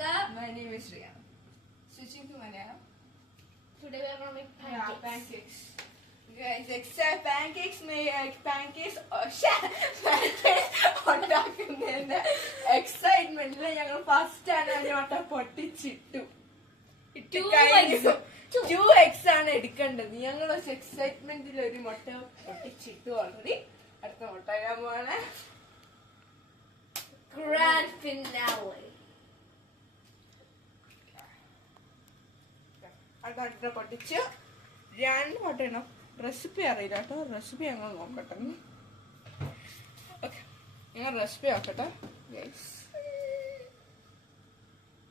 Namaskar. My name is Riya. Switching to Malayalam. Today we are going to make pancakes. Pancakes. Guys, except pancakes ഉണ്ടാക്കുന്നതിന്റെ എക്സൈറ്റ്മെന്റില് ഞങ്ങൾ first ആണ് അതിനോട്ട പൊട്ടിച്ചിട്ടു. 2 eggs ആണ് എടുക്കേണ്ടത്. ഞങ്ങൾ എക്സൈറ്റ്മെന്റിൽ ഒരു മുട്ട പൊട്ടിച്ചിട്ടു ഓൾറെഡി. അടുത്ത മുട്ട ഇടാൻ പോവാണ്. Grand finale. അടുത്ത പൊട്ടിച്ച് 2 മുട്ട ഇടണം. റെസിപ്പി അറിയില്ല കേട്ടോ. റെസിപ്പി ഞങ്ങൾ നോക്കട്ടെ. ഓക്കെ, ഞങ്ങൾ റെസിപ്പി നോക്കട്ടെ.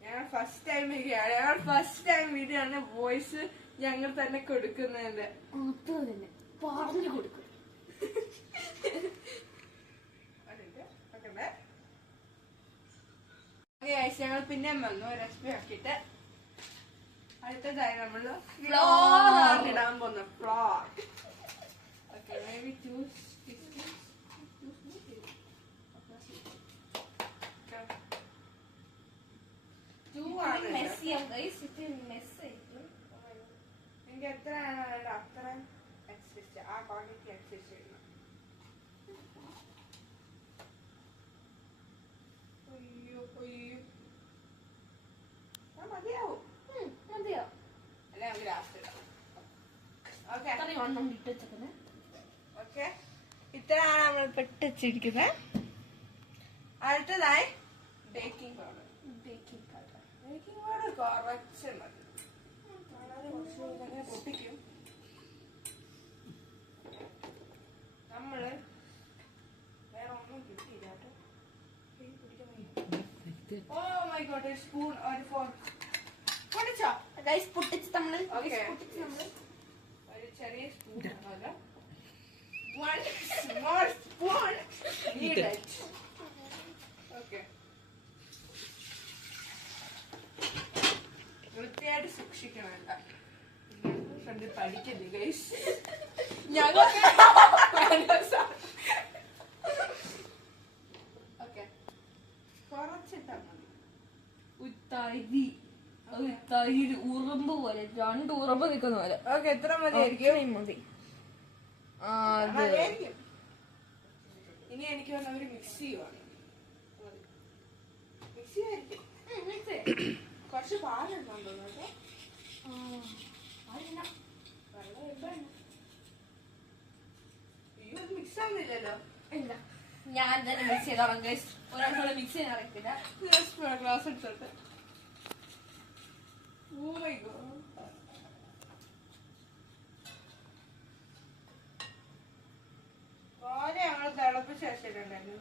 ഞങ്ങൾ ഫസ്റ്റ് ടൈം വീഡിയോ ആണ് വോയിസ് ഞങ്ങൾ തന്നെ കൊടുക്കുന്നത്. പറഞ്ഞു കൊടുക്കും. ഞങ്ങൾ പിന്നെ വന്നു റെസിപ്പി ആക്കിയിട്ട്. അടുത്തതായി നമ്മള് ഇടാൻ പോകുന്ന floor. Okay, maybe 2 Messi guys, ഇത് മെസ്സി. എനിക്ക് എത്രയാണോ വേണ്ടത് അത്ര അനുസരിച്ച് ആ ക്വാണ്ടിറ്റി അനുസരിച്ച് ഇടണം. മതിയാവും. മതിയോ? അല്ലെ നമുക്ക് ലാസ്റ്റ് ഇടാം. ഓക്കെ, ഓക്കെ, ഇത്രയാണ് നമ്മൾ പെട്ടിച്ചിരിക്കുന്നത്. അടുത്തതായി ബേക്കിംഗ് പൗഡർ. ബേക്കിംഗ് പൗഡർ കുറച്ച് മതി. പൊട്ടിക്കും. നമ്മള് വേറെ ഒന്നും കിട്ടിയില്ല കേട്ടോ. ഓ മൈ ഗോഡ്, സ്പൂൺ ഒരു ഫോർക്ക് പൊട്ടിച്ചോ ഗൈസ്? പൊട്ടിച്ച് നമ്മള് ഒരു ചെറിയ spoon. One small spoon needed. Okay. വൃത്തിയായിട്ട് സൂക്ഷിക്കണമല്ല. കണ്ട് പഠിക്കരുത് ഗൈസ്. ഞങ്ങൾക്ക് ഓക്കെ, കുറച്ചിട്ടാ മതി. തൈര് ഉറുമ്പ് പോലെ, 2 ഉറുമ്പ് നിൽക്കുന്ന പോലെ. ഓക്കെ, എത്ര മതിയായിരിക്കും? മതി. ഇനി എനിക്ക് വന്ന ഒരു മിക്സ് ചെയ്യുവാണ്. മിക്സി ആയിരിക്കും. കുറച്ച് പാലുണ്ടോ കേട്ടോ. അയ്യോ, മിക്സ് ആവുന്നില്ലല്ലോ. ഇല്ല, ഞാൻ തന്നെ മിക്സ് ചെയ്തോളാം ഗൈസ്. ഒരാൾക്കൂടെ മിക്സ് ചെയ്യാൻ അറിയത്തില്ല. ഗ്ലാസ് എടുത്തോട്ടെ. Oh my God. പാല് ഞങ്ങൾ തിളപ്പിച്ച് വെച്ചിട്ടുണ്ടായിരുന്നു.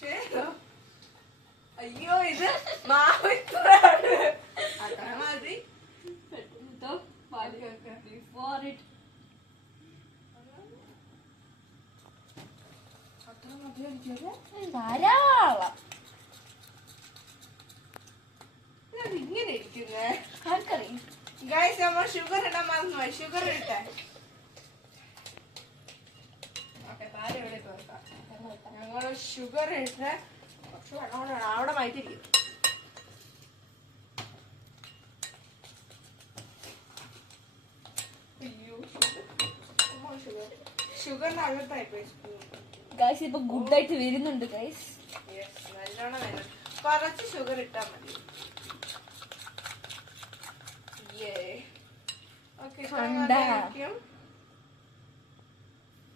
ശരിയോ? അയ്യോ, ഇത് മാവിത്രാണ്. അത്ര മതി. അത്ര മതിയായിരിക്കും. ധാരാളം. ഇങ്ങനെ ഇരിക്കുന്നേ. ആർക്കറിയാം ഗൈസ്, നമ്മൾ ഷുഗർ ഇടാൻ മറന്നുപോയി. ഷുഗർ ഇട്ടേ. ഓക്കെ, പാല് എവിടെ വെക്കാം. ഞങ്ങള് ഷുഗർ ഇട്ട് കുറച്ച് വെള്ളം അവിടെ മാറ്റിരിക്കും. അയ്യോ, ഷുഗറിന്റെ അകത്തായിപ്പോയി സ്പൂൺ. ഗൈസ്, ഇപ്പൊ ഗുഡായിട്ട് വരുന്നുണ്ട് ഗൈസ്. നല്ലോണം വേണം. കുറച്ച് ഷുഗർ ഇട്ടാ മതി.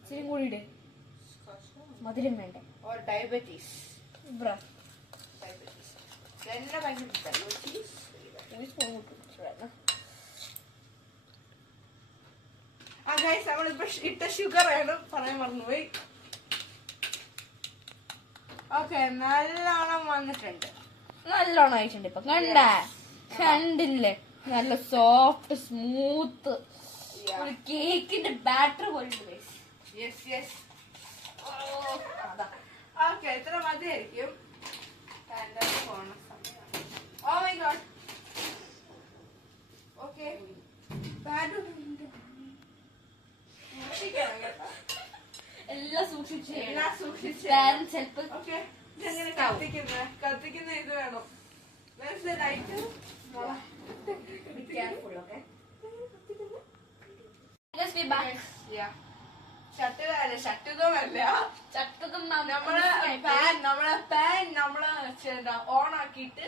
ഇച്ചിരി കൂടി മധുരം വേണ്ട. ഡയബറ്റീസ് നമ്മളിപ്പോ ഇട്ട ഷുഗർ ആണ് പറയാൻ മറന്നുപോയി. ഓക്കെ, നല്ലോണം വന്നിട്ടുണ്ട്. നല്ലോണം ആയിട്ടുണ്ട്. ഇപ്പൊ കണ്ടില്ലേ? നല്ല സോഫ്റ്റ് സ്മൂത്ത് ഒരു കേക്കിന്റെ ബാറ്റർ പോലെ. ഓക്കെ, എത്ര മതിയായിരിക്കും? ഓ മൈ ഗോഡ്. ഓക്കെ, എല്ലാം സൂക്ഷിച്ച് എല്ലാം സൂക്ഷിച്ച് പാരന്റ്സ് ഹെൽപ്പ്. ഓക്കെ, ഇതെങ്ങനെ കത്തിക്കുന്ന ഇത് വേണം. ലൈറ്റ് ഓൺ ആക്കിയിട്ട്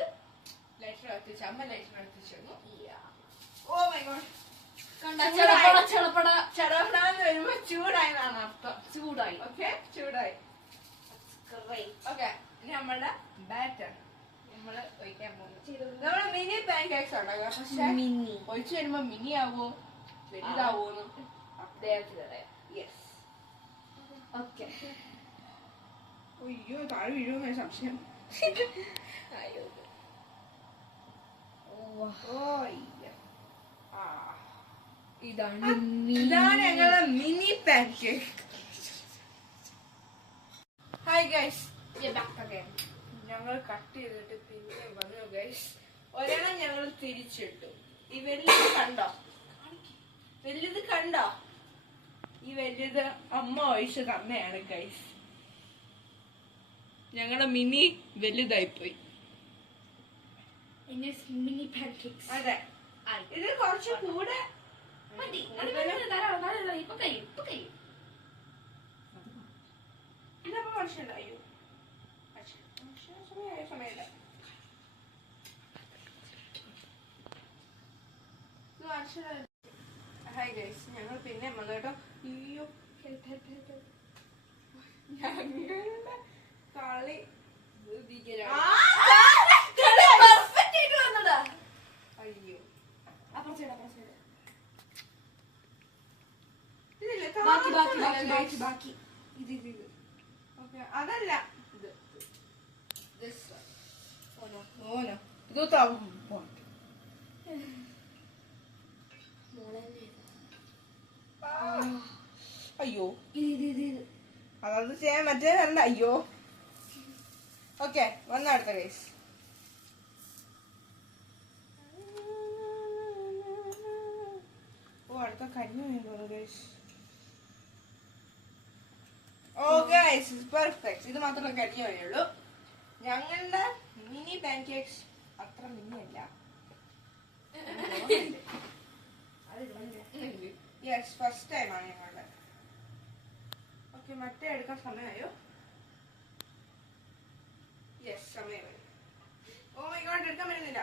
ലൈറ്റർ കത്തിച്ചു. അമ്മ ലൈറ്റർ കത്തിച്ചു. ഓ മൈ ഗോഡ്, ചടപടാന്ന് വരുമ്പോ ചൂടായെന്നാണ് അർത്ഥം. ചൂടായി. ഓക്കെ, ചൂടായി. ഓക്കെ, ഇനി നമ്മളുടെ ബാറ്റർ നമ്മള് ഒഴിക്കാൻ പോകുന്നു. നമ്മള് മിനി പാൻ കേക്ക്സ് ഉണ്ടാക്കുക. പക്ഷെ ഒഴിച്ചു വരുമ്പോ മിനി ആവോ വലുതാവോന്ന് അദ്ദേഹത്തിന്. യെസ്. ഓക്കെ. അയ്യോ, താഴെ വീഴുമോ സംശയം. ഇതാണ് ഞങ്ങളെ mini pan cake. Hi guys, ഞങ്ങൾ കട്ട് ചെയ്തിട്ട് പിന്നെ വന്നു ഗൈസ്. ഒരെണ്ണം ഞങ്ങൾ തിരിച്ചിട്ടു. ഈ വലിയത് കണ്ടോ? വലിയത് കണ്ടോ? ഈ വലിയത് അമ്മ ഒഴിച്ച് തന്നെയാണ് ഗൈസ്. ഞങ്ങളെ മിനി വലുതായിപ്പോയി. അതെ, ഇത് കുറച്ച് കൂടെ ഇതപ്പോ മനുഷ്യണ്ടായോ? സമയമില്ല. ഹായ് ഗൈസ്, ഞങ്ങൾ പിന്നെ വന്നു കേട്ടോ. അയ്യോ, ഞങ്ങളുടെ കളി അയ്യോ അതല്ല, അയ്യോ അതത് ചെയ്യാൻ പറ്റേതല്ല. അയ്യോ. ഓക്കെ, വന്ന അടുത്ത കേസ്. ഓ, അടുത്ത കരിഞ്ഞു തോന്നുന്നു ഗൈസ്. ഓ ഗൈസ്, പെർഫെക്റ്റ്. ഇത് മാത്രമേ കരിഞ്ഞു വരെയുള്ളൂ. ഞങ്ങളുടെ മിനി പാൻ കേക്ക്സ് അത്ര മിനി അല്ല. യെസ്, ഫസ്റ്റ് ടൈമാണ് ഞങ്ങളുടെ. ഓക്കെ, മറ്റേ എടുക്കാൻ സമയമായോ? യെസ്, സമയമായി. ഓ മൈ ഗോഡ്, എടുക്കാൻ പറ്റുന്നില്ല.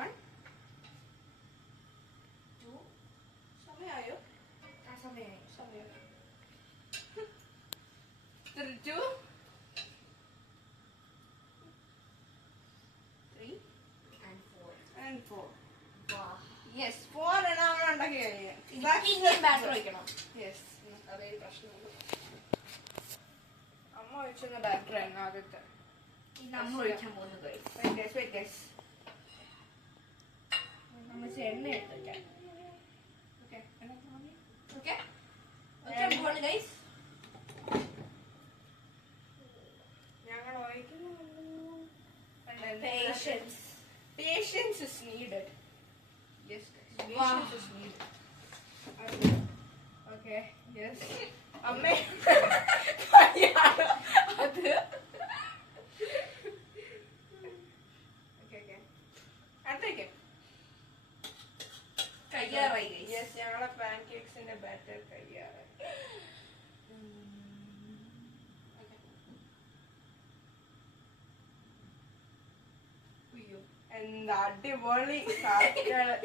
1 2 സമയമായോ? സമയമായി. 2 3 and 4. യെസ്, 4 എണ്ണം ഉണ്ടാക്കി കഴിഞ്ഞു. ബാറ്റർ ഒഴിക്കണം. യെസ്, അതേ പ്രശ്നമുള്ളൂ. അമ്മ ഒഴിച്ചുന്ന ബാറ്റർ ആണ് ആദ്യത്തെ. നമ്മൾ ഒഴിക്കാൻ പോകുന്നത് നമ്മൾ എണ്ണ എടുത്ത് ഞങ്ങൾ ഒഴിക്കുന്നു. Patience is needed. Yes, patience is needed. Okay, yes. അമ്മേ അത് അടുത്തേക്ക് കയ്യാറായി. യെസ്, ഞങ്ങളെ പാൻ കേക്സിന്റെ ബാറ്റർ കയ്യാറായി. അയ്യോ, എന്താ അടിപൊളി കാറ്റുകള്.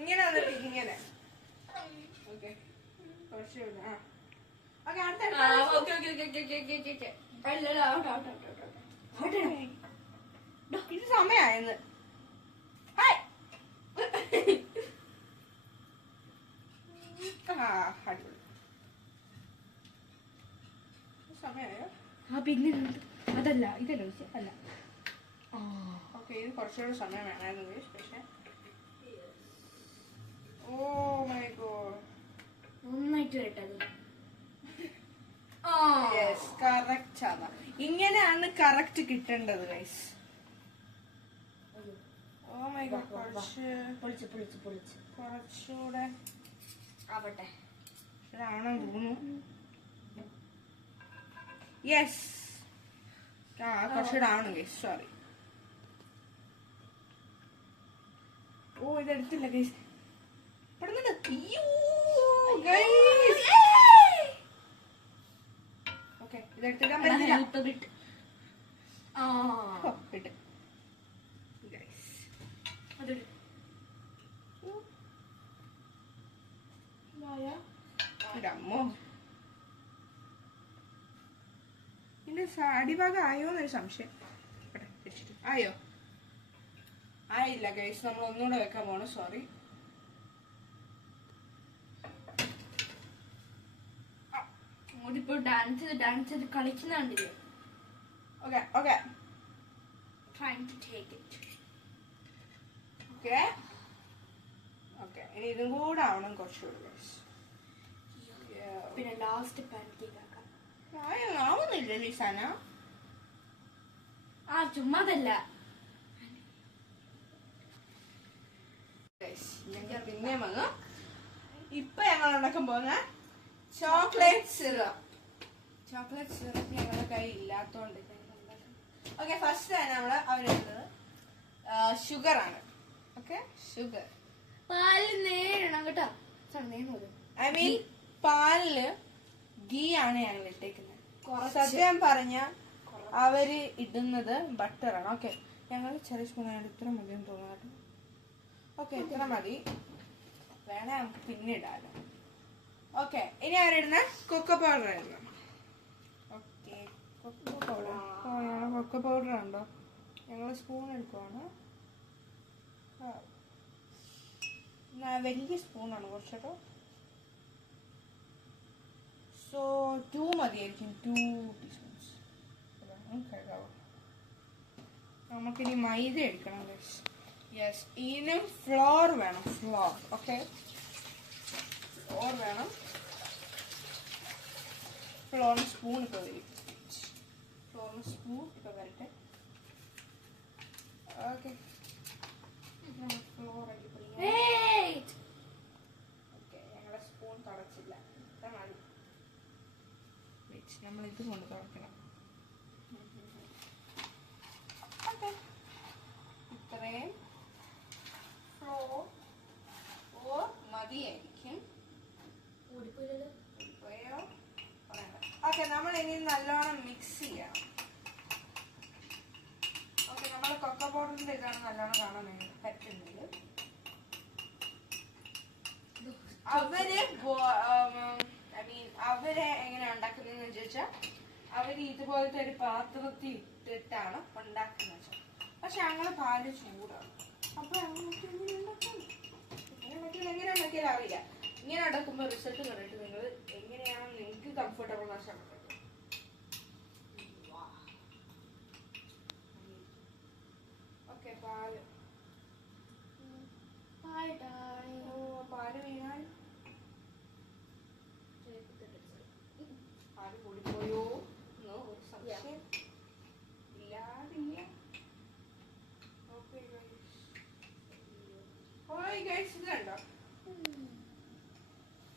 ഇങ്ങനെ വന്നിട്ട് ഇങ്ങനെ. ഓക്കെ, കുറച്ച് ഇത് സമയായെന്ന്. അടിപൊളി സമയായോ? പിന്നെ അതല്ല, ഇതല്ല അല്ല. ഓക്കെ, ഇത് കുറച്ചുകൂടെ സമയം വേണമായിരുന്നു പക്ഷെ. ഓ മൈ ഗോഡ്, നന്നായിട്ട് വരട്ടത്. യെസ്, കറക്റ്റ് ആണ്. ഇങ്ങനെയാണ് കറക്റ്റ് കിട്ടേണ്ടത് ഗൈസ്. ഓ മൈ ഗോഡ്, കുറച്ചുകൂടെ ആവട്ടെ. ഇതാണെന്ന് തോന്നുന്നു. യെസ്. കുറച്ചുകൂടെ ആണ് ഗൈസ്, സോറി. ഓ ഇതെടുത്തില്ല ഗൈസ്. ഓക്കെ ഇതെടുത്തിടാൻ പറ്റില്ല. അമ്മോ ഇതിന്റെ അടിഭാഗം ആയോ എന്നൊരു സംശയം. ആയോ? ആയില്ല ഗൈസ്, നമ്മൾ ഒന്നുകൂടെ വെക്കാൻ പോണു. സോറി. ഇപ്പൊ ഡാൻസ് ചെയ്ത് കളിക്കുന്നുണ്ടല്ലേ. Okay okay trying to take it. Okay okay ഇനി ഇതും കൂടെ ആവണം കുറച്ചുകൂടി ഗൈസ്. പിന്നെ ലാസ്റ്റ് പാൻകേക്ക് ആക്കാം. ആവുന്നില്ല ലിസാന. ചുമ്മാതല്ല. പിന്നെ വന്നു. ഇപ്പൊ ഞങ്ങൾ ഉണ്ടാക്കാൻ പോകുന്ന ചോക്ലേറ്റ് സിറപ്പ്. ചോക്ലേറ്റ് സിറപ്പ് ഞങ്ങളുടെ കയ്യിൽ ഇല്ലാത്തോണ്ട്. ഓക്കെ ഫസ്റ്റ് തന്നെ നമ്മള് അവരെടുത്തത് ഷുഗർ ആണ്. ഓക്കെ ഷുഗർ പാലിൽ നേരണം കേട്ടോ. ഐ മീൻ പാലില് ഗീ ആണ് ഞങ്ങൾ ഇട്ടേക്കുന്നത്. സത്യം പറഞ്ഞ അവര് ഇടുന്നത് ബട്ടറാണ്. ഓക്കെ ഞങ്ങൾ ചെറിയ സ്പൂണായിട്ട് ഇത്ര മതി എന്ന് തോന്നുന്നു. ഓക്കെ ഇത്ര മതി, വേണേ നമുക്ക് പിന്നെ ഇടാലോ. ഓക്കെ ഇനി ആരിടുന്ന കൊക്കോ പൗഡർ ആയിരുന്നു. Okay cocoa powder. Cocoa powder ഉണ്ടോ? ഞങ്ങൾ സ്പൂൺ എടുക്കുവാണ്. വലിയ സ്പൂണാണ് കുറച്ചേട്ടോ. സോ 2 മതിയായിരിക്കും. 2 ടീസ്പൂൺസ്. നമുക്കിനി മൈദ എടുക്കണം ഗൈസ്. യെസ് ഇതിന് ഫ്ലോർ വേണം. ഫ്ലോർ. ഓക്കെ ഫ്ലോർ വേണം. ഫ്ലോറിന് സ്പൂൺ ഇപ്പോൾ വരും. ഫ്ലോറിന് സ്പൂൺ ഇപ്പോൾ വരട്ടെ. ഓക്കെ ഫ്ലോർ ആക്കി ഓക്കെ ഞങ്ങളുടെ സ്പൂൺ തുടച്ചില്ല. ഇത്ര മതി. നമ്മൾ ഇത് കൊണ്ട് തുറക്കണം. ഓക്കെ ഇത്രയും ഫ്ലോർ മതിയായിരിക്കും. ഓക്കെ നമ്മൾ ഇനി നല്ലോണം മിക്സ് ചെയ്യണം. ഓക്കെ നമ്മൾ കൊക്കോ പൗഡറിന്റെ ഇതാണ് നല്ലോണം കാണാൻ പറ്റുന്നത്. അവര് എങ്ങനെ ഉണ്ടാക്കുന്നതെന്ന് ചോദിച്ചാൽ അവര് ഇതുപോലത്തെ ഒരു പാത്രത്തിൽ ഇട്ടിട്ടാണ് ഉണ്ടാക്കുന്നത്. പക്ഷെ ഞങ്ങള് പാല് ചൂടാണ്. അപ്പൊ എങ്ങനെ ഉണ്ടാക്കിയാലും അറിയില്ല. ഇങ്ങനെ ഉണ്ടാക്കുമ്പോൾ റിസൾട്ട് കണ്ടിട്ട് നിങ്ങൾ എങ്ങനെയാണ് നിങ്ങൾക്ക് കംഫർട്ടബിൾ ആശം. ഓക്കെ പാല് വീണാൽ പാല് കൂടിപ്പോയോ എന്നോ ഒരു സംശയം ഇല്ലാതില്ല. ഇത് കണ്ടോ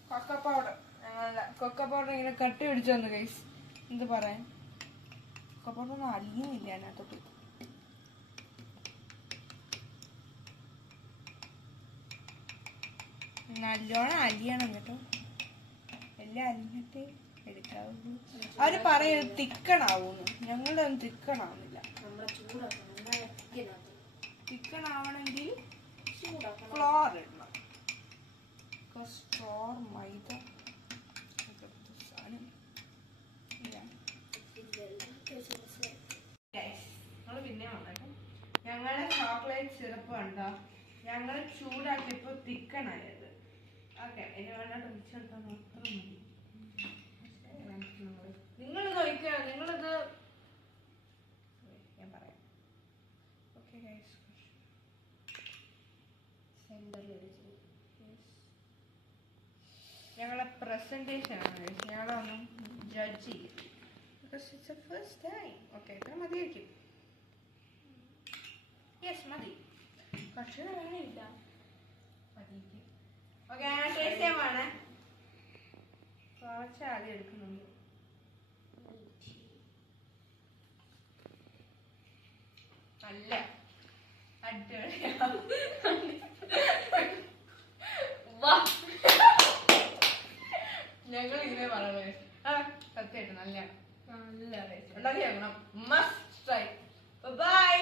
കൊക്കോ പൗഡർ. കൊക്കോ പൗഡർ ഇങ്ങനെ കട്ടി പിടിച്ചു വന്നു ഗൈസ്. എന്ത് പറയാൻ, കൊക്കോ പൗഡർ ഒന്നും അലിയുന്നില്ല അതിനകത്തോട്ട്. നല്ലോണം അലിയണം കേട്ടോ. എല്ലാം അലിഞ്ഞിട്ട് എടുക്കാവുള്ളൂ. അവര് പറയുന്നത് തിക്കണാവൂന്ന്. ഞങ്ങളുടെ ഒന്നും തിക്കണാവുന്നില്ല. തിക്കണാവണമെങ്കിൽ ഫ്ലോർ ഇടണം. ഫ്ലോർ മൈദ പിന്നെ വന്നേക്കും. ഞങ്ങളുടെ ചോക്ലേറ്റ് സിറപ്പ് ഉണ്ടോ ഞങ്ങൾ ചൂടാക്കിയപ്പോ തിക്കണായത്. ഓക്കെ ഇനി വേണ്ടാണ്ട് ഒഴിച്ചെടുത്താൽ മാത്രം മതി. നിങ്ങളിത് ഒഴിക്കുക. നിങ്ങളിത് ഞാൻ പറയാം. ഓക്കെ ഗൈസ് ഞങ്ങളെ പ്രസന്റേഷൻ ആണ്. ഞങ്ങളൊന്നും ജഡ്ജ് ചെയ്യും. Because it's A first time. Okay ഇത്ര മതിയായിരിക്കും. യെസ് മതി. പക്ഷേ വേണമില്ല മതിയായിരിക്കും. ഓക്കെ ഞാൻ ടേസ്റ്റ് ചെയ്യാൻ വേണേ. കുറച്ച് ആദ്യം എടുക്കുന്നുണ്ട്. നല്ല അടിപൊളി. ഞങ്ങൾ ഇങ്ങനെ പറയുന്നത് സത്യമായിട്ട് നല്ലതാണ്. നല്ല ഉണ്ടാക്കി വെക്കണം. Must try. ബൈ.